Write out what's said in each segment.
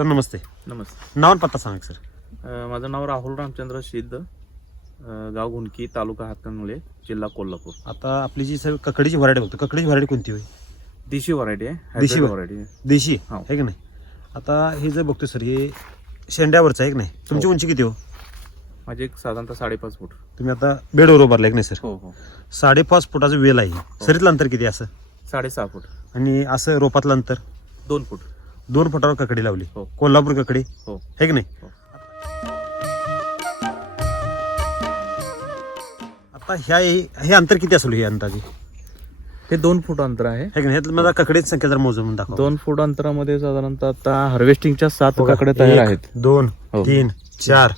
Sir नमस्ते. नमस्ते. नाव आणि पत्ता सांगा सर. अ, माझं नाव राहुल रामचंद्र सिद्ध. अ, गाव घुणकी तालुका हातकणंगले जिल्हा कोल्हापूर. आता आपली जी सर ककडीची व्हरायटी बघतो. ककडीची व्हरायटी कोणती होई देशी व्हरायटी आहे देशी hybrid वा- variety आहे देशी? हो. आहे की नाही? आता हे जर बघतो सर हे शेंड्यावरचं आहे की नाही? तुमची हो. उंची किती हो? माझी एक साधारणतः साडेपाच फूट. तुम्ही आता बेडवर उभारला आहे की नाही सर? हो हो. साडेपाच फुटाचं वेल आहे. सरीतलं अंतर किती आहे असं? साडेसहा फूट. आणि असं रोपातलं अंतर? दोन फूट. दोन फुटावर ककडी लावली. हो. कोल्हापूर ककडी. हो. आहे की नाही? हो. आता ह्या हे अंतर किती असेल हे अंदाजे? ते दोन फूट अंतर आहे. की नाही? ह्यातलं मला ककडीची संख्या जर मोजून दाखवा. दोन फूट अंतरामध्ये साधारणतः आता हार्वेस्टिंगच्या सात काकडे तयार एक, आहेत. दोन हो. तीन चार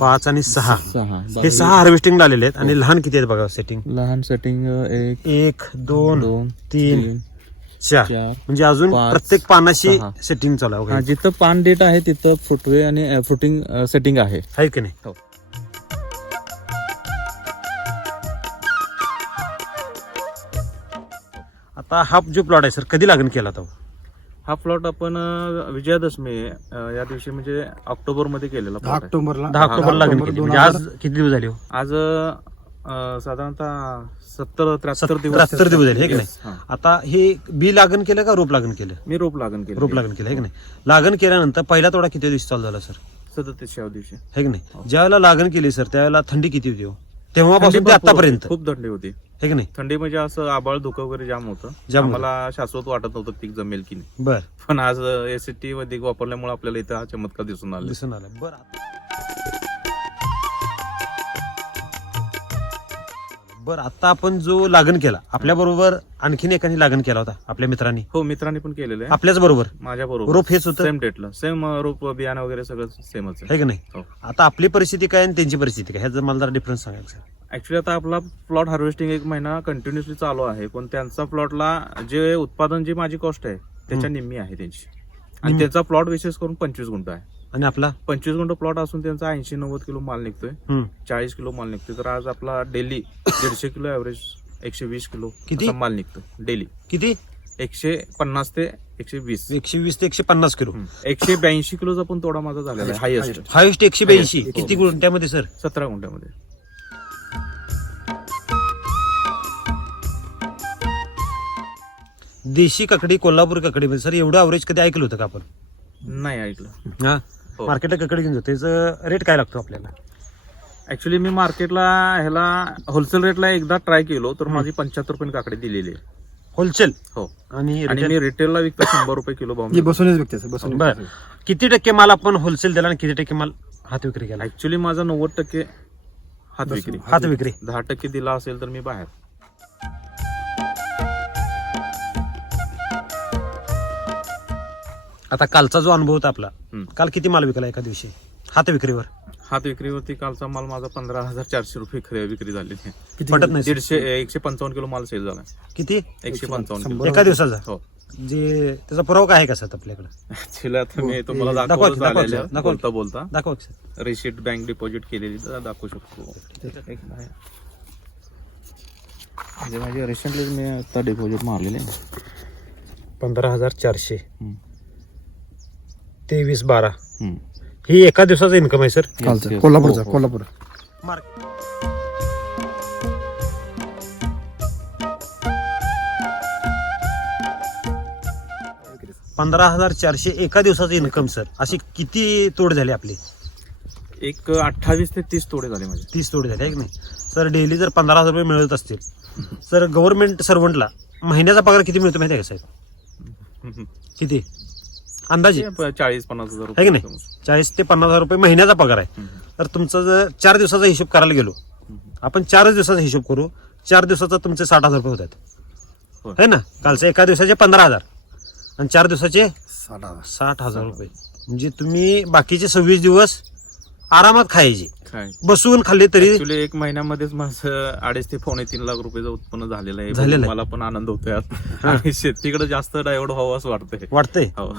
पाच आणि सहा. सहा. हे सहा हार्वेस्टिंग आलेले आहेत आणि लहान किती आहेत बघा सेटिंग लहान सेटिंग एक एक दोन दोन तीन तीन चार चार म्हणजे अजून पाच, प्रत्येक पानाशी सहा. सेटिंग चालू आहे हा. जिथं पान डेट आहे तिथं फुटवे आणि फ्रुटिंग सेटिंग आहे आहे की नाही हो. आता हा जो प्लॉट आहे सर कधी लागण केला तो हा प्लॉट आपण अ, विजयादशमी अ, या दिवशी म्हणजे ऑक्टोबरमध्ये केलेला दहा plot आहे. ऑक्टोबरला दहा ऑक्टोबर लागण केली म्हणजे आज किती दिवस झाले हो आज अ, साधारणतः सत्तर त्र्याहत्तर दिवस त्र्याहत्तर दिवस झाले, हे की नाही? हा. आता हे बी लागण केलं का रोप लागण केलं? मी रोप लागण केलं. रोप लागण केलं की नाही? लागण केल्यानंतर पहिला तोडा किती दिवस चालू झाला सर? सदतीसच्या दिवशी. आहे की नाही? ज्यावेळेला लागण केली सर त्यावेळेला थंडी किती होती हो? तेव्हापासून ते आतापर्यंत. खूप थंडी होती. आहे की नाही? थंडी म्हणजे असं आबाळ धुकं वगैरे जाम होतं. आम्हाला शाश्वत वाटत नव्हतं पीक जमेल की नाही. बर. पण आज एसीटी मध्ये वापरल्यामुळे आपल्याला इथं हा चमत्कार दिसून आला. दिसून आलं. बर. बर आता आपण जो लागण केला आपल्या बरोबर आणखीन एकाने लागण केला होता आपल्या मित्रांनी. हो मित्रांनी पण केलेलं आहे. आपल्याच बरोबर. माझ्या बरोबर. रोप हेच होतं. सेम डेटला सेम रोप बियाणं वगैरे सगळं सेमच आहे. की नाही? हो. आता आपली परिस्थिती काय आणि त्यांची परिस्थिती काय? ह्याचा मला जरा डिफरन्स सांगायचं ऍक्च्युली आता आपला प्लॉट हार्वेस्टिंग एक महिना कंटिन्युअसली चालू आहे. पण त्यांचा प्लॉटला जे उत्पादन जी माझी कॉस्ट आहे त्याच्या निम्मी आहे त्यांची. आणि? त्याचा प्लॉट विशेष करून पंचवीस गुंठ आहे. आणि आपला पंचवीस गुंठ प्लॉट असून त्यांचा ऐंशी नव्वद किलो माल निघतोय. चाळीस किलो माल निघतोय. तर आज आपला डेली दीडशे किलो ऍव्हरेज एकशे वीस किलो किती? माल निघतोय. डेली. किती? एकशे पन्नास ते एकशे वीस. एकशे वीस ते एकशे पन्नास किलो. एकशे ब्याऐंशी किलोचा पण तोडा माझा झालेला आहे. हायेस्ट. हायेस्ट एकशे ब्याऐंशी. किती गुंठ्यामध्ये सर? सतरा गुंठ्यामध्ये. देशी ककडी कोल्हापूर ककडी मध्ये सर एवढं अवरेज कधी ऐकलं होतं का आपण? नाही ऐकलं. हा? हो. मार्केटला ककडी घेऊन जातो त्याचं रेट काय लागतो आपल्याला? ऍक्च्युली मी मार्केटला ह्याला होलसेल रेटला एकदा ट्राय केलो तर माझी पंच्याहत्तर रुपये काकडी दिलेली आहे. होलसेल हो. आणि आणि retail? मी रिटेलला विकतो शंभर रुपये किलो भाव हे बसूनच विकते बसून बर. किती टक्के माल आपण होलसेल दिला आणि किती टक्के माल हात विक्री केला? ऍक्च्युली माझा नव्वद टक्के हात विक्री. हात विक्री. दहा टक्के दिला असेल तर मी बाहेर. आता कालचा जो अनुभव होता आपला हम्म. काल किती माल विकला एका दिवशी? हात विक्रीवर. हात विक्रीवरती कालचा माल माझा पंधरा हजार चारशे रुपये खरे विक्री आहे किती पटत नाही. दीडशे एकशे पंचावन्न किलो माल सेल झाला. किती? एकशे पंचावन्न किलो. एका दिवसाचा? हो. जे त्याचा पुरावा काय आहे का सर आपल्याकडे? ऍक्च्युली आता मी तुम्हाला दाखवा दाखवतो की, दाखवा की, झालेलं दाखवा बोलता बोलता. दाखवा की सर. रिसिट बँक डिपॉझिट केलेली तर दाखवू शकतो. एक. म्हणजे माझी रिसेंटली मी आता डिपॉझिट मारलेले. पंधरा हजार चारशे. हम्म. तेवीस बारा. हम्म. ही एका दिवसाचा इन्कम आहे सर Yes, कालचं yes. कोल्हापूरचा हो, हो. कोल्हापूर. पंधरा हजार चारशे एका दिवसाचं इन्कम सर अशी किती तोड झाली आपली? एक अठ्ठावीस ते तीस तोडे झाले माझे. तीस तोड झाली आहे की नाही? सर डेली जर पंधरा हजार रुपये मिळत असतील सर गव्हर्नमेंट सर्वंटला महिन्याचा पगार किती मिळतो माहिती आहे का साहेब किती? अंदाजे. चाळीस पन्नास हजार आहे की नाही? चाळीस ते पन्नास हजार रुपये महिन्याचा पगार आहे. तर तुमचा जर चार दिवसाचा हिशोब करायला गेलो आपण चारच दिवसाचा हिशोब करू चार दिवसाचा तुमचे साठ हजार रुपये होतात. होय. है ना? कालचे एका दिवसाचे पंधरा हजार. आणि चार दिवसाचे. साठ हजार रुपये. म्हणजे तुम्ही बाकीचे सव्वीस दिवस आरामात खायचे. बसून खाल्ले तरी एक महिन्यामध्येच माझं अडीच ते पावणे तीन लाख रुपयाचं उत्पन्न झालेलं आहे. झालेलं आहे. मला पण आनंद होतोय आज. आणि शेतीकडे जास्त डायवर्ड व्हावं असं वाटतंय. वाटतंय. हो.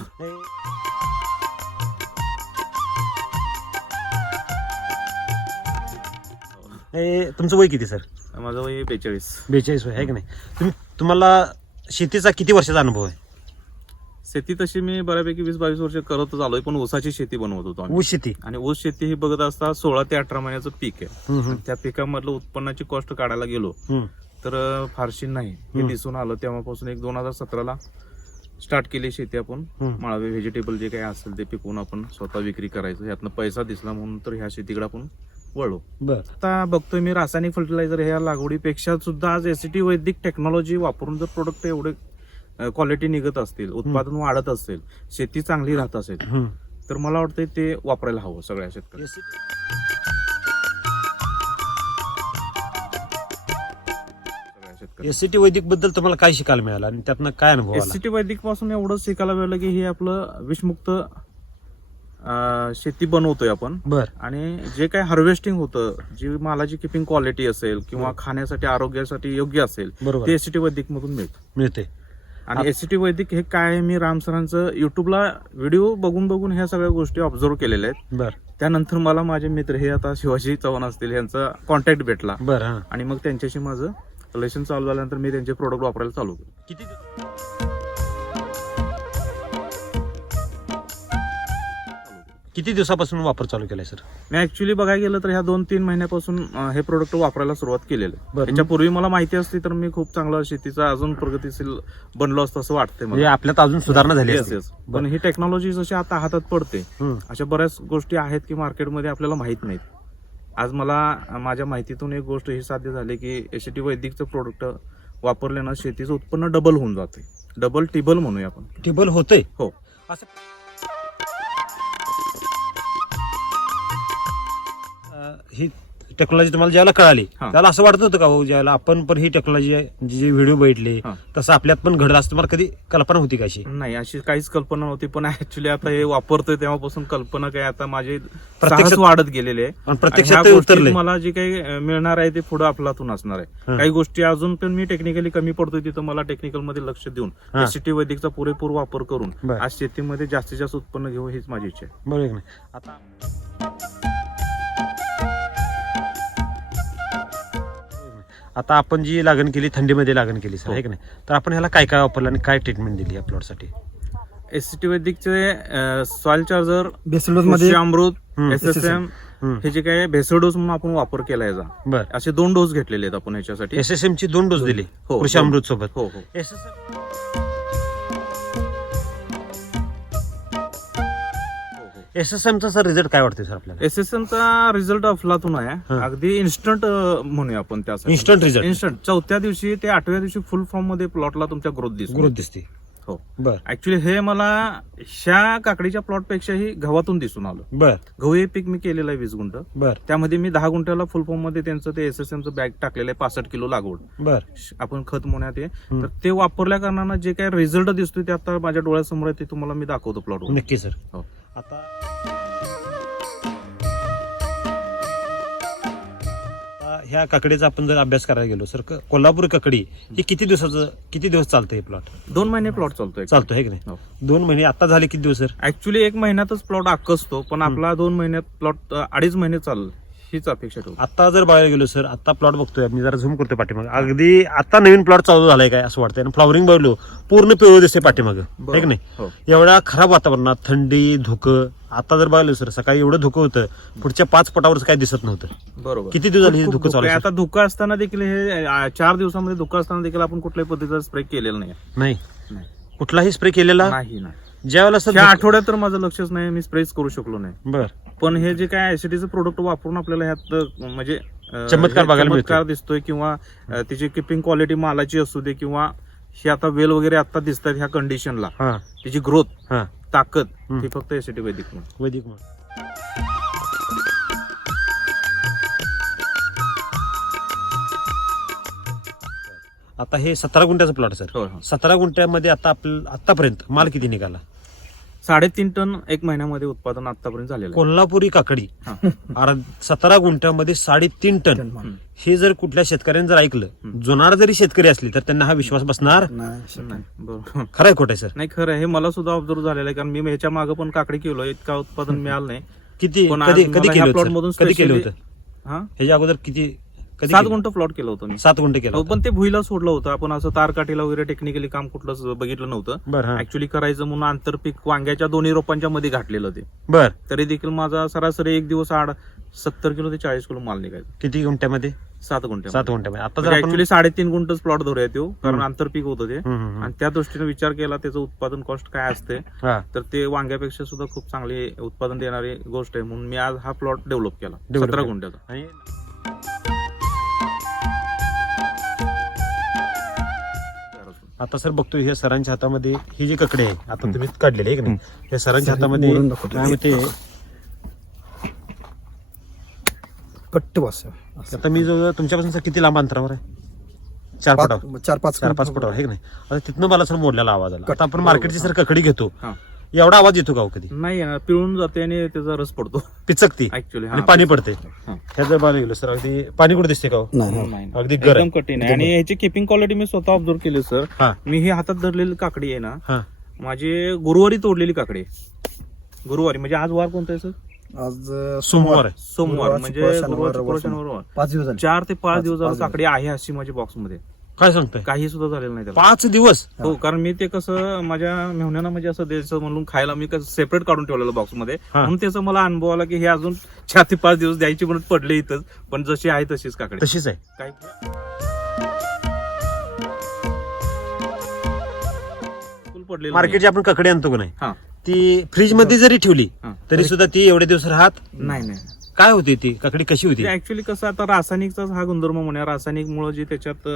हे तुमचं वय किती सर? माझं वय बेचाळीस. बेचाळीस वय आहे की नाही? तुम्ही तुम्हाला शेतीचा किती वर्षाचा अनुभव आहे? शेती तशी मी बऱ्यापैकी वीस बावीस वर्ष करतच आलोय पण ऊसाची शेती बनवत होतो आम्ही. ऊस शेती? आणि ऊस शेती ही बघत असता सोळा ते अठरा महिन्याचं पीक आहे. हम्म, हम्म, त्या पिकामधलं उत्पन्नाची कॉस्ट काढायला गेलो हम्म. तर अं, फारशी नाही. हे हम्म. दिसून आलं. तेव्हापासून एक दोन हजार सतराला स्टार्ट केली शेती आपण. हम्म. माळवे व्हेजिटेबल जे काही असेल ते पिकवून आपण स्वतः विक्री करायचं. यातनं पैसा दिसला म्हणून तर ह्या शेतीकडे आपण वळलो. बर. आता बघतोय मी रासायनिक फर्टिलायझर ह्या लागवडीपेक्षा सुद्धा आज एसीटी वैदिक टेक्नॉलॉजी वापरून जर प्रोडक्ट एवढे क्वालिटी निघत असतील उत्पादन वाढत असेल शेती चांगली राहत असेल. तर मला वाटतं ते वापरायला हवं सगळ्या शेतकऱ्यांना. एससीटी वैदिकबद्दल तुम्हाला काय शिकायला मिळालं आणि त्यातनं काय अनुभव आला? एससीटी वैदिकपासून एवढंच शिकायला मिळालं की हे आपलं विषमुक्त अं, शेती बनवतोय आपण. बर. आणि जे काही हार्वेस्टिंग होतं जी मालाची किपिंग क्वालिटी असेल किंवा खाण्यासाठी आरोग्यासाठी योग्य असेल बरोबर. ते एसटी वैदिक मधून मिळतं. मिळते. आणि एसटी वैदिक हे काय मी राम सरांचं युट्यूबला व्हिडिओ बघून बघून ह्या सगळ्या गोष्टी ऑब्झर्व केलेल्या आहेत. बर. त्यानंतर मला माझे मित्र हे आता शिवाजी चव्हाण असतील यांचा कॉन्टॅक्ट भेटला. बर आणि मग त्यांच्याशी माझं रिलेशन चालू झाल्यानंतर मी त्यांचे प्रोडक्ट वापरायला चालू केलं. किती किती दिवसापासून वापर चालू केलाय सर मी ऍक्च्युली बघायला गेलं तर ह्या दोन तीन महिन्यापासून अं, हे प्रोडक्ट वापरायला सुरुवात केलेलं आहे बरं. त्याच्यापूर्वी मला माहिती असती तर मी खूप चांगला शेतीचा अजून प्रगतीशील बनलो असतं असं वाटतंय म्हणजे मला आपल्यात अजून सुधारणा झाली Yes, असती. yes. पण ही टेक्नॉलॉजी जशी आता हातात पडते हम्म. अशा बऱ्याच गोष्टी आहेत की मार्केटमध्ये आपल्याला माहीत नाहीत आज मला अं, माझ्या माहितीतून एक गोष्ट ही साध्य झाली की एसीटी वैदिकचं प्रोडक्ट वापरल्यानं शेतीचं उत्पन्न डबल होऊन जाते डबल टिबल म्हणूया आपण टेबल होतंय हो असं ही टेक्नॉलॉजी तुम्हाला ज्याला कळाली हा. त्याला असं वाटत होतं का हो ज्याला आपण पण ही टेक्नॉलॉजी जे व्हिडिओ बघितले हा. तसं आपल्यात पण घडलं असं तुम्हाला कधी कल्पना होती का अशी नाही अशी काहीच कल्पना नव्हती पण ऍक्च्युली आता हे वापरतोय तेव्हापासून कल्पना काय आता माझे साहस वाढत गेलेले आहे आणि आणि प्रत्यक्षात ह्या ते गोष्टीत उतरले मला जे काही अं, मिळणार आहे ते पुढे आपलातून असणार आहे हा. काही गोष्टी अजून पण मी टेक्निकली कमी पडतोय तिथं मला टेक्निकलमध्ये लक्ष देऊन. एसीटी वैदिकचा पुरेपूर वापर करून बरं. आज शेतीमध्ये जास्तीत जास्त उत्पन्न घेऊ हीच माझी इच्छा आहे बरोबर आहे की नाही? आता आता आपण जी लागण केली थंडीमध्ये लागण केली सर हो. आहे की नाही? तर आपण ह्याला काय काय वापरलं आणि काय ट्रीटमेंट दिली या प्लॉटसाठी एसीटी वैदिकचे सॉइल चार्जरमध्ये अमृत. S S M. हे जे काही भेसडोस म्हणून आपण वापर केला याचा. बर. असे दोन डोस घेतलेले आहेत आपण याच्यासाठी. एस एस एम ची दोन डोस दिली हो, कृषी. अमृत सोबत. हो हो. S S M S S एमचा result काय वाटतोय सर आपल्याला? एस एस चा रिझल्ट अफलातून आहे. अगदी इन्स्टंट म्हणूया आपण त्यासाठी. इन्स्टंट रिझल्ट इन्स्टंट चौथ्या दिवशी ते आठव्या दिवशी फुल फॉर्ममध्ये प्लॉटला तुमच्या ग्रोथ दिसतो ग्रोथ दिसते हो. बर. ऍक्च्युली हे मला ह्या काकडीच्या प्लॉट पेक्षाही गव्हातून दिसून आलं. बर. गहू हे पीक मी केलेलं आहे वीस गुंठ. बर. त्यामध्ये मी दहा गुंठ्याला फुल फॉर्ममध्ये त्यांचं ते एस एस एमचं बॅग टाकलेलं आहे पासष्ट किलो लागवड. बर. आपण खत म्हणूयात ते. तर ते वापरल्या कारणानं जे काही रिझल्ट दिसतोय ते आता माझ्या डोळ्यासमोर आहे ते तुम्हाला मी दाखवतो प्लॉट नक्की सर हो. आता ह्या काकडीचा आपण जर अभ्यास करायला गेलो सर क- कोल्हापूर काकडी ही किती दिवसाचं किती दिवस चालतं हे प्लॉट दोन महिने प्लॉट चालतोय. चालतो की हो. नाही दोन महिने आता झाले किती दिवस सर? ऍक्च्युली एक महिन्यातच प्लॉट आकसतो पण आपला दोन महिन्यात प्लॉट अडीच महिने चालल. हीच अपेक्षा ठेवतो. आता जर बघायला गेलो सर आता प्लॉट बघतोय मी जरा झूम करतोय पाठीमाग. अगदी आता नवीन प्लॉट चालू झालाय काय असं वाटतंय. आणि फ्लॉवरिंग बघलो पूर्ण पिवळं दिसते पाठीमाग. आहे की नाही? हो. एवढ्या खराब वातावरणात थंडी धुकं आता जर बघायला सर सकाळी एवढं धुकं होतं पुढच्या पाच पटावर काही दिसत नव्हतं. बरोबर. किती दिवस झाले हे धुकं चालू आहे. आता धुकं असताना देखील हे चार दिवसामध्ये धुकं असताना देखील आपण कुठल्याही पद्धतीचा स्प्रे केलेला नाही. नाही. नाही. कुठलाही स्प्रे केलेला? नाही नाही. ज्या वेळेला सर आठवड्यात तर माझं लक्षच नाही मी स्प्रेच करू शकलो नाही. बर. पण हे जे काय ऍसिडीचं प्रोडक्ट वापरून आपल्याला ह्यात म्हणजे अं, चमत्कार हे बघायला मिळतो. चमत्कार दिसतोय किंवा अं, तिची किपिंग क्वालिटी मालाची असू दे किंवा ही आता वेल वगैरे आता दिसतात ह्या कंडिशनला हा तिची ग्रोथ हा ताकद हम्म. ही फक्त एसिडी वैदिक म्हणून. वैदिक म्हण. आता हे सतरा गुंठ्याचं प्लॉट सर होय, होय. सतरा गुंठ्यामध्ये आता आपलं आतापर्यंत माल किती निघाला साडेतीन टन एक महिन्यामध्ये उत्पादन आतापर्यंत झालेलं आहे. कोल्हापुरी काकडी. हा. अर- सतरा गुंठ्यामध्ये साडेतीन टन. हम्म. हे जर कुठल्या शेतकऱ्यांनी जर ऐकलं जुनार जरी शेतकरी असली तर त्यांना हा विश्वास बसणार? नाही नाही. बरोबर. खरं आहे खोटं आहे सर? नाही खरं आहे, हे मला सुद्धा ऑब्झर्व झालेलं आहे कारण मी ह्याच्या मागे पण काकडी केलो इतका उत्पादन मिळालं नाही. किती? पण कधी आज कधी मला केलं ह्या plot होतं? कधी केलं specially- होतं? हा? ह्याच्या अगोदर किती कधी सात केलं? गुंठ प्लॉट केलं होतं मी. सात गुंठे केलं हो, होतं. पण ते भुईला सोडलं होतं. आपण असं तार काठीला वगैरे टेक्निकली काम कुठलंच बघितलं नव्हतं. बर हा. ऍक्च्युली करायचं म्हणून आंतरपीक वांग्याच्या दोन्ही रोपांच्या मध्ये घातलेलं ते. बर. तरी देखील माझा सरासरी एक दिवस आड सत्तर किलो ते चाळीस किलो माल निघायचा. किती गुंठ्यामध्ये? सात गुंठे सात गुंठ्यामध्ये. आता जर आपण ऍक्च्युली साडेतीन गुंठच प्लॉट धरूया तो कारण हम्म. आंतरपीक होतं ते. हम्म, हम्म, आणि त्या दृष्टीने विचार केला त्याचं उत्पादन कॉस्ट काय असते हा. तर ते वांग्यापेक्षा सुद्धा खूप चांगले उत्पादन देणारी गोष्ट आहे म्हणून मी आज हा प्लॉट डेव्हलप केला Develop सतरा केला. गुंठ्याचा. आणि आता सर बघतो हे सरांच्या हातामध्ये ही जी ककडे आहे आता तुम्ही काढलेली आहे की नाही? या सरांच्या हातामध्ये मोडून दाखवतो. काय म्हणते? कट्ट बस. आता मी जो तुमच्यापासून सर किती लांब अंतरावर आहे? चार फुटावर. चार पाच चार पाच फुटावर आहे की नाही? आता तिथनं मला सर मोडलेला आवाज आला. आता आपण. मार्केटची सर ककडी घेतो. हा. एवढा आवाज येतो का हो कधी? नाही येणार पिळून जाते आणि त्याचा रस पडतो. पिचकती. ऍक्च्युली आणि पाणी पडते. हा. ह्या जर बाला गेलो सर अगदी पाणी कुठे दिसते का हो? नाही अगदी गर एकदम कठीण आहे. आणि ह्याची किपिंग क्वालिटी मी स्वतः ऑब्झर्व केली सर. हा. मी ही हातात धरलेली काकडी आहे ना हा. माझी गुरुवारी तोडलेली काकडी आहे. गुरुवारी म्हणजे आज वार कोणता आहे सर? आज अं, सोमवार. आहे सोमवार गुरुवार, म्हणजे शुक्रवार, गुरुवार शनिवार, शुक्रवार रविवार, शनिवार पाच दिवस झाले. चार ते पाच पाच- दिवस. झालं काकडी आहे अशी माझ्या बॉक्समध्ये. काय सांगताय? काही सुद्धा झालेलं नाही त्याला. पाच दिवस? हो कारण मी ते कसं माझ्या मेहण्यानं म्हणजे असं द्यायचं म्हणून खायला मी कसं सेपरेट काढून ठेवलेलं बॉक्समध्ये हा. म्हणून त्याचा मला अनुभव आला की हे अजून चार ते पाच दिवस द्यायची म्हणून पडले इथंच. पण जशी आहे तशीच काकडी. तशीच आहे. काही फुल पडलेलं मार्केटची आपण ककडी आणतो का नाही? हा. ती फ्रीजमध्ये जरी ठेवली हा. तरी सुद्धा ती एवढे दिवस राहत? नाही नाही. काय होती ती? ककडी कशी होती? ऍक्च्युली कसं आता रासायनिकचाच हा गुणधर्म म्हणूया रासायनिक मुळे जी त्याच्यात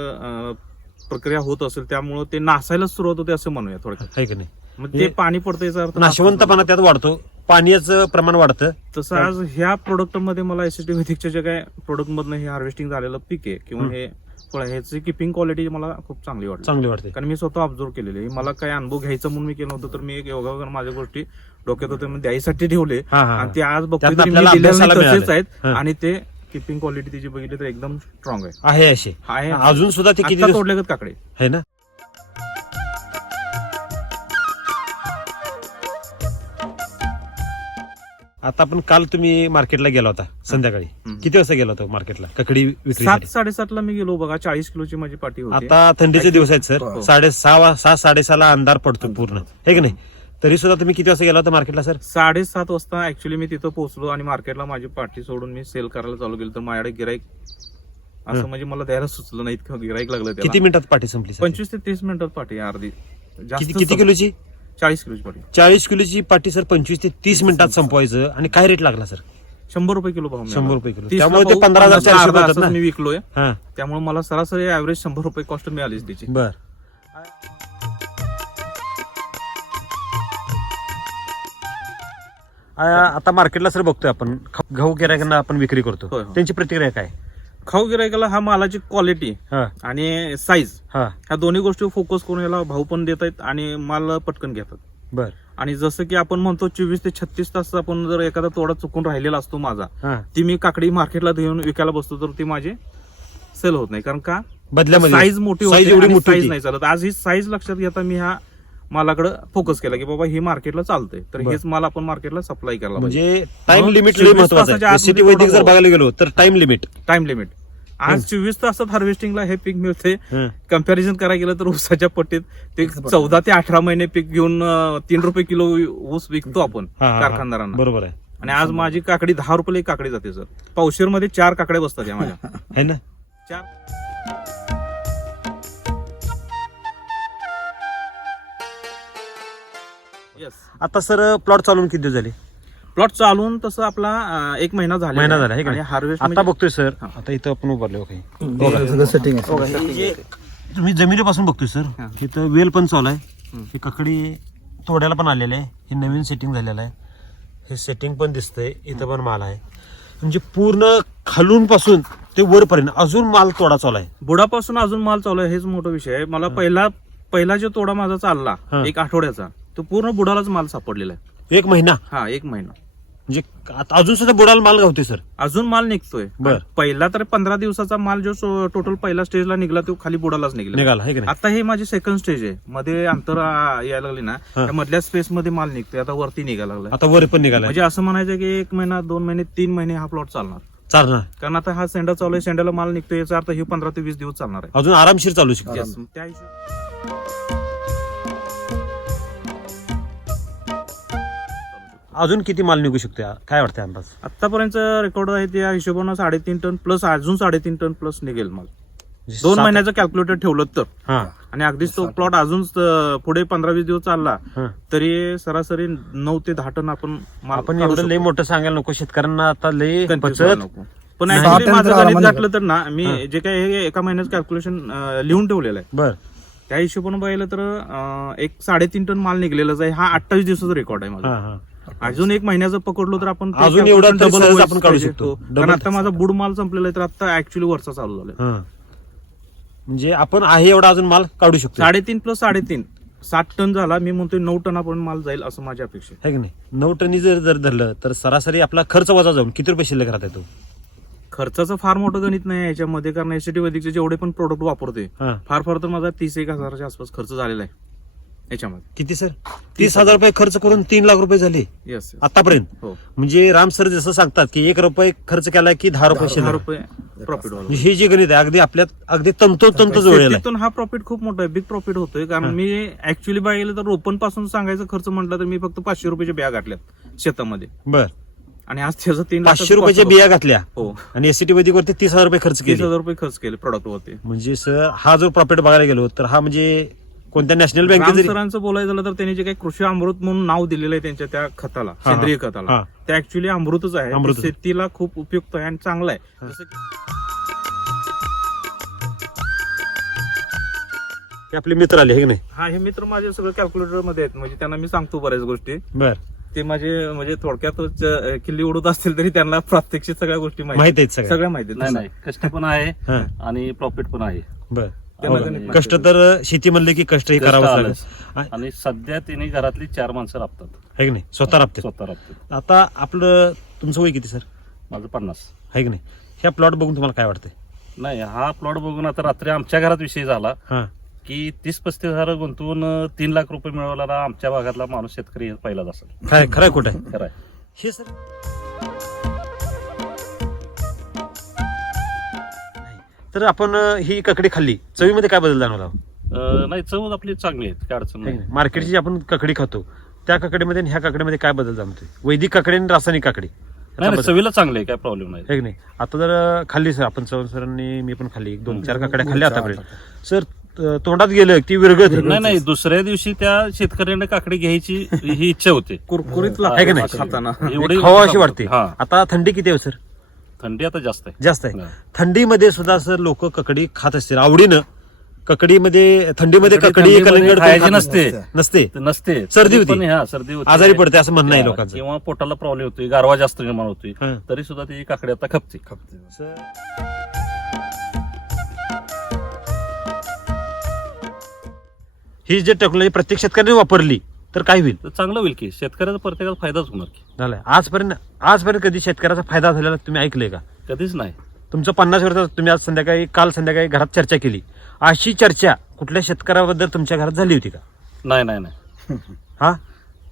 प्रक्रिया होत असेल त्यामुळे ते नासायला सुरुवात होते असं म्हणूया थोडक्यात. की नाही? मग ते पाणी पडतं याचा अर्थ नाशवंतपणा त्यात वाढतो. पाण्याचं प्रमाण वाढतं. तसं आज ह्या प्रोडक्टमध्ये मला एस टी वैदिकच्या जे काय प्रोडक्ट मधनं हे हार्वेस्टिंग झालेलं पीक आहे किंवा. हे. ह्याची किपिंग क्वालिटी मला खूप चांगली वाटते. चांगली वाटते. कारण मी स्वतः ऑब्झर्व केलेले आहे. मला काय अनुभव घ्यायचा म्हणून मी केलं होतं तर मी एक योगा माझ्या गोष्टी डोक्यात होते मी द्यायसाठी ठेवले. हा हा आणि ते आज बघतोय त्यातनं तरी मी आपल्याला दिलेले अभ्यासाला तसेच मिळालं. आहेत. हा. आणि ते किपिंग क्वालिटी त्याची बघितली तर एकदम स्ट्रॉंग आहे. आहे अशी. आहे. अजून सुद्धा ती किती आता दिवस तोडल्यागत काकडे. आहे ना? आता आपण काल तुम्ही मार्केटला गेला होता संध्याकाळी. हम्म. किती वाजता गेला होता मार्केटला? ककडी सात विक्रीसाठी साडेसातला मी गेलो बघा चाळीस किलोची माझी पाठी होती. आता थंडीचे दिवस आहेत सर. हो. साडे सहा सात साडेसहाला अंधार पडतो पूर्ण. हे की नाही? तरी सुद्धा तुम्ही किती वाजता गेला होता मार्केटला सर साडेसात वाजता ऍक्च्युली मी तिथं पोहोचलो आणि मार्केटला माझी पाठी सोडून मी सेल करायला चालू केलं. तर माझ्याकडे गिराईक असं. म्हणजे मला द्यायला सुचलं नाही इतकं गिराईक लागलं किती मिनिटात पाठी संपली? पंचवीस ते तीस मिनिटात पाठी अर्धी. किती जास्त किती सम- किलोची? चाळीस किलोची पाठी चाळीस किलोची पाठी सर पंचवीस ते तीस मिनिटात संपवायचं. आणि काय रेट लागला सर शंभर रुपये किलो भाव मिळाला. शंभर रुपये किलो. त्यामुळे ते भाऊ 15,000 पन्नासला चारशे अर्धा होतात असंच ना? मी विकलोय. हा. त्यामुळे मला सरासरी ऍव्हरेज शंभर रुपये कॉस्ट मिळालीच त्याची. बर. आ- आता मार्केटला सर बघतोय आपण. ख- गहू गिरायकांना आपण विक्री करतो. होय, होय. त्यांची प्रतिक्रिया काय? खाऊ गिरायकाला हा मालाची क्वालिटी हा. आणि साईज हा. ह्या दोन्ही गोष्टी फोकस करून याला भाऊ पण देत आहेत आणि माल पटकन घेतात. बर. आणि जसं की आपण म्हणतो चोवीस ते छत्तीस तास आपण जर एखादा तोडा चुकून राहिलेला असतो माझा हा. ती मी काकडी मार्केटला घेऊन विकायला बसतो तर ती माझी सेल होत नाही. कारण का? बदल्यामध्ये. साईज मोठी Size एवढी मोठी साईज होती. नाही चालत. आज ही साईज लक्षात घेता मी ह्या मालाकडे फोकस केला की बाबा ही मार्केटला चालतंय. तर. हेच माल आपण मार्केटला सप्लाय करायला पाहिजे. म्हणजे टाइम लिमिट लई 24 महत्वाचं तासाच्या आहे आतमध्ये सिटी वैदिक जर बघायला गेलो तर टाइम लिमिट टाइम लिमिट आज चोवीस तासात हार्वेस्टिंगला हे पीक मिळते कंपॅरिझन करायला गेलं तर ऊसाच्या पट्टीत ते चौदा ते अठरा महिने पीक घेऊन अं, तीन रुपये किलो ऊस विकतो आपण हा, हा. कारखानदारांना. बरोबर आहे. आणि आज माझी काकडी दहा रुपये काकडी जाते सर. पावशेरमध्ये चार काकड्या बसतात या माझ्या. है ना? चार. आता सर प्लॉट चालून किती दिवस झाले? प्लॉट चालून तसं आपला अं, एक महिना झाला महिना झाला, हे का? हार्वेस्ट आता बघतोय सर. हा. आता इथं आपण उभारलो काही सगळं सेटिंग आहे. हे जे तुम्ही जमिनीपासून बघतोय सर हा. इथं वेल पण चालू आहे. हे ककडी तोड्याला पण आलेलं आहे. हे नवीन सेटिंग झालेलं आहे. हे सेटिंग पण दिसतंय. इथं पण माल आहे. म्हणजे पूर्ण खालून पासून ते वरपर्यंत अजून माल तोडा चालू आहे. बुडापासून अजून माल चालू आहे हेच मोठा विषय आहे. मला पहिला पहिला जो तोडा माझा चालला हा. एक आठवड्याचा तो पूर्ण बुडालाच माल सापडलेला आहे. एक महिना? हा एक महिना. म्हणजे आता अजून सुद्धा बुडाला माल गावतोय सर? अजून माल निघतोय. बर. पहिला तर पंधरा दिवसाचा माल जो टोटल पहिला स्टेजला निघला तो खाली बुडालाच निघला. निघाला आहे की नाही? आता हे माझी सेकंड स्टेज आहे. मध्ये अंतर आ, यायला लागली ना हा. त्या मधल्या स्पेस मध्ये माल निघतोय. आता वरती निघायला लागला आता वर पण निघाला म्हणजे असं म्हणायचं की एक महिना दोन महिने तीन महिने हा प्लॉट चालणार. चालणार. कारण आता हा सेंडा चालू आहे सेंड्याला माल निघतो याचा अर्थ हे पंधरा ते वीस दिवस चालणार आहे. अजून आरामशीर चालू शकतो Yes, त्या हिशोब- अजून किती माल निघू शकतो या? काय वाटतं अंदाज आतापर्यंत रेकॉर्ड आहे त्या हिशोबानं साडेतीन टन प्लस अजून साडेतीन टन प्लस निघेल माल म्हणजे दोन सात- महिन्याचं कॅल्क्युलेटर ठेवलं तर हा आणि अगदीच तो प्लॉट अजून पुढे पंधरा वीस दिवस चालला हा. तरी सरासरी नऊ ते दहा टन आपण माल आपण काढू एवढं लय. मोठं सांगायला नको शेतकऱ्यांना आता लय Confuse बचत नको. पण नाही. ऍक्च्युली साठ माझं टन गणित आम्हाला घातलं तर ना हा. मी जे काही हे एका महिन्याचं कॅल्क्युलेशन लिहून ठेवलेलं आहे बर त्या हिशोबानं पाहिलं तर अं, एक साडेतीन टन माल निघलेलाच आहे हा अठ्ठावीस दिवसाचा रेकॉर्ड आहे हा माझा हा अजून एक महिन्याचं पकडलो तर आपण अजून एवढा होईल आपण काढू. शकतो. हो. कारण आता. माझा बुड माल संपलेला आहे तर आता ऍक्च्युली वरचा चालू झालाय हा म्हणजे आपण आहे एवढा अजून माल काढू शकतो साडेतीन प्लस साडेतीन सात टन झाला मी म्हणतोय नऊ टन आपण माल जाईल असं माझी अपेक्षा आहे. की नाही नऊ टनी जर जर धरलं तर सरासरी आपला खर्च वजा जाऊन किती रुपये शिल्लक राहत तो खर्चाचं फार मोठं गणित नाही याच्यामध्ये कारण एसीटी वैदिकचे जेवढे पण प्रोडक्ट वापरते फार फार तर माझा तीस एक हजाराच्या आसपास खर्च झालेला आहे याच्यामध्ये. किती सर? तीस हजार रुपये खर्च करून तीन लाख रुपये झाले. येस आतापर्यंत. हो. म्हणजे राम सर जसं सांगतात की एक रुपये खर्च केला की दहा रुपये दहा शिल्लक. रुपये प्रॉफिट म्हणजे हे जे गणित आहे अगदी आपल्यात अगदी तंतोतंत आहे. शेतीतून हा प्रॉफिट खूप मोठा आहे बिग प्रॉफिट होतोय. कारण मी ऍक्च्युली बघायला तर रोपणपासून सांगायचा खर्च म्हटलं तर मी फक्त पाचशे रुपयाच्या बिया घातल्यात शेतामध्ये. बर. आणि आज त्याचं तीन पाचशे रुपयाच्या बिया घातल्या हो. आणि एसीटी वैदिक वरती तीस हजार रुपये खर्च तीस केले. हजार रुपये खर्च केले प्रोडक्ट वरती. म्हणजे सर हा जो प्रॉफिट बघायला गेलो तर हा म्हणजे कोणत्या नॅशनल राम बँकेत जरी सरांचं बोलायचं झालं तर त्यांनी जे काही कृषी अमृत म्हणून नाव दिलेलं आहे त्यांच्या त्या खताला हा. सेंद्रिय खताला. हा. ते ऍक्च्युली अमृतच आहे. अमृतच. ते शेतीला खूप उपयुक्त आहे आणि चांगलं आहे. जसं की हे आपले मित्र आले हे की नाही? हा हे मित्र माझे सगळं कॅल्क्युलेटरमध्ये आहेत. म्हणजे त्यांना मी सांगतो बऱ्याच गोष्टी. बर. ते माझे म्हणजे थोडक्यातच अं, किल्ली उडत असतील तरी त्यांना प्रात्यक्षिक सगळ्या गोष्टी माहीत माहिती आहेत. सगळ्या. सगळ्या माहिती नाही नाही. कष्ट पण आहे हा. आणि प्रॉफिट पण आहे. बर. हो. कष्ट तर शेती म्हणले की कष्ट हे आलंच. लागेल. आणि सध्या तिने घरातली चार माणसं राबतात. आहे की नाही? स्वतः राबते स्वतः राबतात आता आपलं तुमचं वय किती सर? माझं पन्नास. आहे की नाही? ह्या प्लॉट बघून तुम्हाला काय वाटतंय? नाही हा प्लॉट बघून आता रात्री आमच्या घरात विषय झाला हा. की तीस पस्तीस हजार गुंतवून अं, तीन लाख रुपये मिळवलेला आमच्या भागातला माणूस शेतकरी पहिलाच असेल. काय खरं खोट आहे खरं आहे. हे सर? तर आपण ही ककडी खाल्ली. चवीमध्ये काय बदल जाणवला? अं, नाही चव आपली चांगली आहे काय अडचण नाही मार्केटची जी आपण ककडी खातो त्या ककडीमध्ये आणि ह्या ककडीमध्ये काय बदल जाणवतोय? वैदिक काकडी आणि रासायनिक काकडी. नाही नाही, चवीला चांगली आहे काय प्रॉब्लेम नाही. की नाही? आता जर अं, खाल्ली सर आपण चव्हाण सरांनी मी पण खाल्ली एक दोन चार काकड्या खाल्ल्या आतापर्यंत. सर तोंडात गेलं ती विरगत नाही नाही दुसऱ्या दिवशी त्या शेतकऱ्यांना काकडी घ्यायची ही इच्छा होते. कुरकुरीत आहे का नाही? लागतं खाताना. एवढी खावा अशी वाटते. हा. आता थंडी किती आहे हो, सर? थंडी आता जास्त आहे. जास्त आहे. थंडीमध्ये सुद्धा सर लोक ककडी खात असतील. आवडीनं ककडीमध्ये थंडीमध्ये ककडी कलिंगड खायची नसते. नसते. नसते. सर्दी होती. हा सर्दी होती. आजारी पडते असं म्हणणं आहे लोकांचं. किंवा पोटाला प्रॉब्लेम होतोय गारवा जास्त निर्माण होतोय. तरी सुद्धा ती काकडी आता खपते. सर, ही जे टेक्नॉलॉजी प्रत्येक शेतकऱ्याने वापरली तर काय होईल? तर चांगलं होईल की शेतकऱ्याचा प्रत्येकाचा फायदाच होणार की. झालंय. आजपर्यंत आजपर्यंत कधी शेतकऱ्याचा फायदा झालेला तुम्ही ऐकलंय का? कधीच नाही. तुमचं पन्नास वर्ष तुम्ही आज संध्याकाळी काल संध्याकाळी घरात चर्चा केली. अशी चर्चा कुठल्या शेतकऱ्याबद्दल तुमच्या घरात झाली होती का? नाही नाही नाही. हा?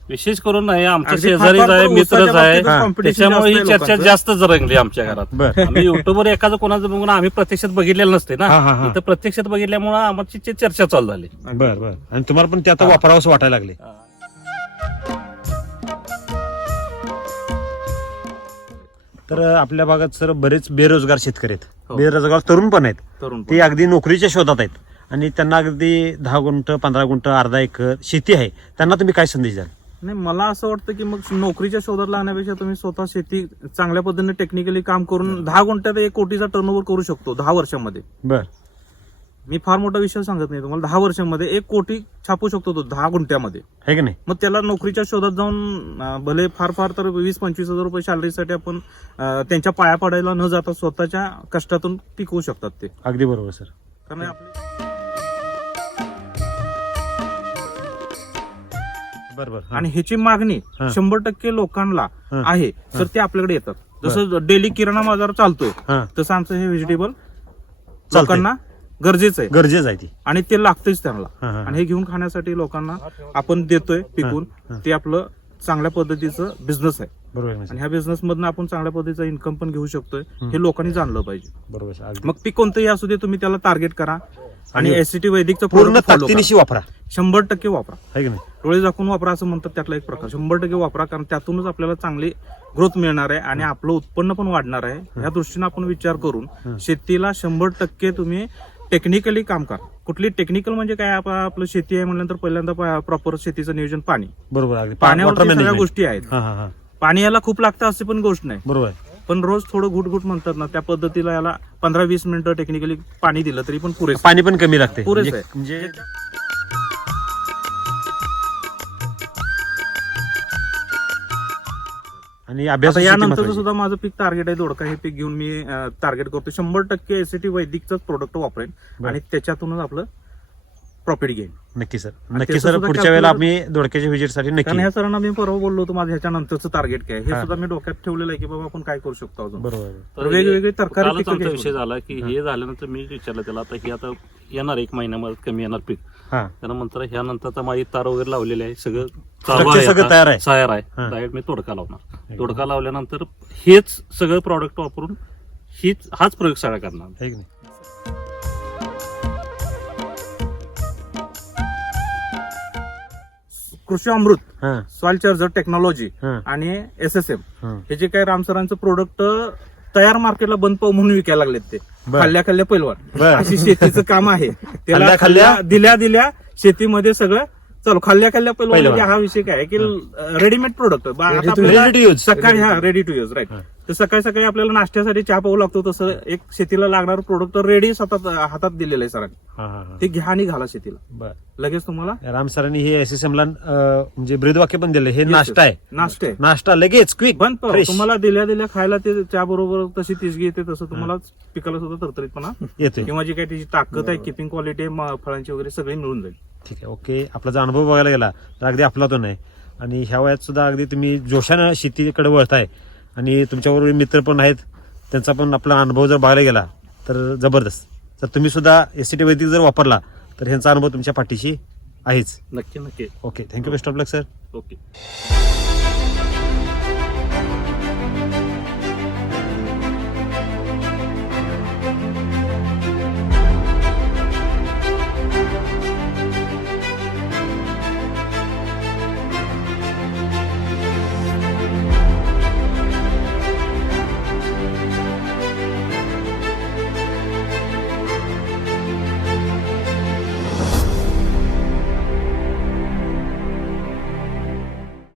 विशेष करून नाही आमच्या अगदी शेजारीच फार आहे तर मित्रच आहे. त्याच्यामुळे ही जास्त चर्चा लोकांचं. जास्त रंगली आमच्या घरात. बर. आम्ही युट्यूबवर एखादं कोणाचं बघून आम्ही प्रत्यक्षात बघितलेलं नसते ना. हा, हा, हा. इथं प्रत्यक्षात बघितल्यामुळे आमची ची चर्चा चालू झाली. बर बर. आणि तुम्हाला पण ते आता वापरावंसं वाटायला लागले. तर आपल्या भागात सर बरेच बेरोजगार शेतकरी आहेत. हो. बेरोजगार तरुण पण आहेत. तरुण ते अगदी नोकरीच्या शोधात आहेत. आणि त्यांना अगदी दहा गुंठ पंधरा गुंठ अर्धा एकर शेती आहे. त्यांना तुम्ही काय संदेश द्याल? नाही मला असं वाटतं की मग नोकरीच्या शोधात लागण्यापेक्षा तुम्ही स्वतः शेती चांगल्या पद्धतीने टेक्निकली काम करून दहा गुंठ्यात एक कोटीचा टर्नओव्हर करू शकतो दहा वर्षामध्ये. बर. मी फार मोठा विषय सांगत नाही तुम्हाला. दहा वर्षामध्ये एक कोटी छापू शकतो तो दहा गुंठ्यामध्ये. आहे की नाही? मग त्याला नोकरीच्या शोधात जाऊन अं, भले फार फार तर वीस पंचवीस हजार रुपये सॅलरीसाठी आपण अं, त्यांच्या पाया पडायला न जाता स्वतःच्या कष्टातून टिकवू शकतात ते. अगदी बरोबर सर. कारण आपले बर बर. आणि ह्याची मागणी हा. शंभर टक्के लोकांना हा. आहे. तर ते आपल्याकडे येतात. जसं डेली किराणा बाजार चालतोय हा. तसं आमचं हे व्हेजिटेबल चालतंय. लोकांना गरजेचं आहे. गरजेच आहे ती. आणि ते लागतंच त्यांना. हा, हा. आणि हे घेऊन खाण्यासाठी लोकांना आपण देतोय पिकून. ते आपलं चांगल्या पद्धतीचं बिझनेस आहे. बरोबर आहे आणि ह्या बिझनेस मधनं आपण चांगल्या पद्धतीचा इन्कम पण घेऊ शकतोय. हे लोकांनी जाणलं पाहिजे. बरोबर आहे, अगदी. मग पीक कोणतंही असू दे तुम्ही त्याला टार्गेट करा. आणि आणि एससीटी वैदिकचं पूर्ण product follow करा. ताकदीनिशी वापरा. शंभर टक्के वापरा. आहे की नाही? डोळे झाकून वापरा असं म्हणतात त्यातला एक प्रकार. शंभर टक्के वापरा कारण त्यातूनच आपल्याला चांगली ग्रोथ मिळणार आहे आणि आपलं उत्पन्न पण वाढणार आहे. या दृष्टीने आपण विचार करून. शेतीला शंभर टक्के तुम्ही टेक्निकली काम करा. कुठली टेक्निकल म्हणजे काय? आप- आपलं शेती आहे म्हटल्यानंतर पहिल्यांदा प्रॉपर शेतीचं नियोजन पाणी. बरोबर अगदी. पाण्यावर सगळ्या गोष्टी आहेत. हा हा हा. पाणी याला खूप लागतं अशी पण गोष्ट नाही. बरोबर आहे. पण रोज थोडं घुट घुट म्हणतात ना त्या पद्धतीला याला पंधरा वीस मिनिटं टेक्निकली पाणी दिलं तरी पण पुरेस. पाणी पण कमी लागते. पुरेसं म्हणजे- आहे. म्हणजे आणि अभ्यास यानंतर सुद्धा माझं पीक टार्गेट आहे दोडका. हे पीक घेऊन मी टार्गेट करतो शंभर टक्के एसीटी वैदिकच प्रोडक्ट वापरेन. आणि त्याच्यातूनच आपलं प्रॉफिट घेईन. नक्की सर. नक्की सर. पुढच्या वेळेला आम्ही दोडक्याच्या व्हिजिटसाठी कारण नक्की ह्या सरांना मी परवा बोललो होतो माझं ह्याच्या नंतरचं टार्गेट काय हे हा. सुद्धा मी डोक्यात ठेवलेलं आहे की बाबा आपण काय करू शकतो अजून. बरोबर. तर वेगवेगळे तरकारी. विषय झाला की हे. झाल्यानंतर मी विचारलं त्याला आता हे आता येणार एक महिन्यामध्ये कमी येणार पीक. हा. त्यानंतर ह्यानंतर माझी तार वगैरे लावलेली आहे सगळं Structure सगळं आता. तयार आहे. तयार हा. आहे डायरेक्ट मी तोडका लावणार. तोडका लावल्यानंतर हेच सगळं प्रॉडक्ट वापरून हीच हाच प्रयोगशाळा करणार. आहे की नाही? कृषी अमृत हा. सॉइल चार्जर टेक्नॉलॉजी हा. आणि एस एस एम हा. हे जे काही रामसरांचं प्रोडक्ट तयार मार्केटला बंद पाहू म्हणून विकायला लागलेत ते. खाल्ल्या खाल्ल्या पैलवान बर. अशी शेतीचं काम आहे त्याला खाल्ल्या- खाल्ल्या दिल्या दिल्या शेतीमध्ये सगळं चालू खाल्ल्या खाल्ल्या पैलवान पैलवान. म्हणजे हा विषय काय आहे की readymade product Ready to- ready to use. सकाळी हा रेडी टू यूज राईट. तर सकाळी सकाळी आपल्याला नाश्त्यासाठी चहा पाहू लागतो तसं एक शेतीला लागणार प्रोडक्ट रेडी हातात हातात दिलेलं आहे सरांनी. हा हा हा. ते घ्या आणि घाला शेतीला. बर. लगेच तुम्हाला राम सरांनी हे एस एस म्हणजे ब्रीद वाक्य पण दिलं हे नाश्ता आहे. नाश्ते नाश्ता लगेच क्विक पण प- तुम्हाला दिल्या दिल्या खायला ते चहा बरोबर तशी तिसगी येते तसं तुम्हाला पिकाला सुद्धा तरतरीतपणा येतोय. किंवा जी काही त्याची ताकद आहे किपिंग क्वालिटी आहे म- फळांची वगैरे सगळी मिळून जाईल. ठीक आहे ओके. आपला जर अनुभव बघायला गेला तर अगदी आपला तो नाही. आणि ह्या वयात सुद्धा अगदी तुम्ही जोशानं शेतीकडे वळताय. आणि तुमच्याबरोबर मित्र पण आहेत. त्यांचा पण आपला अनुभव जर बघायला गेला तर जबरदस्त. जर तुम्ही सुद्धा एस सी टी वैदिक जर वापरला तर ह्यांचा अनुभव तुमच्या पाठीशी आहेच. नक्की नक्की. Okay thank you best of luck sir okay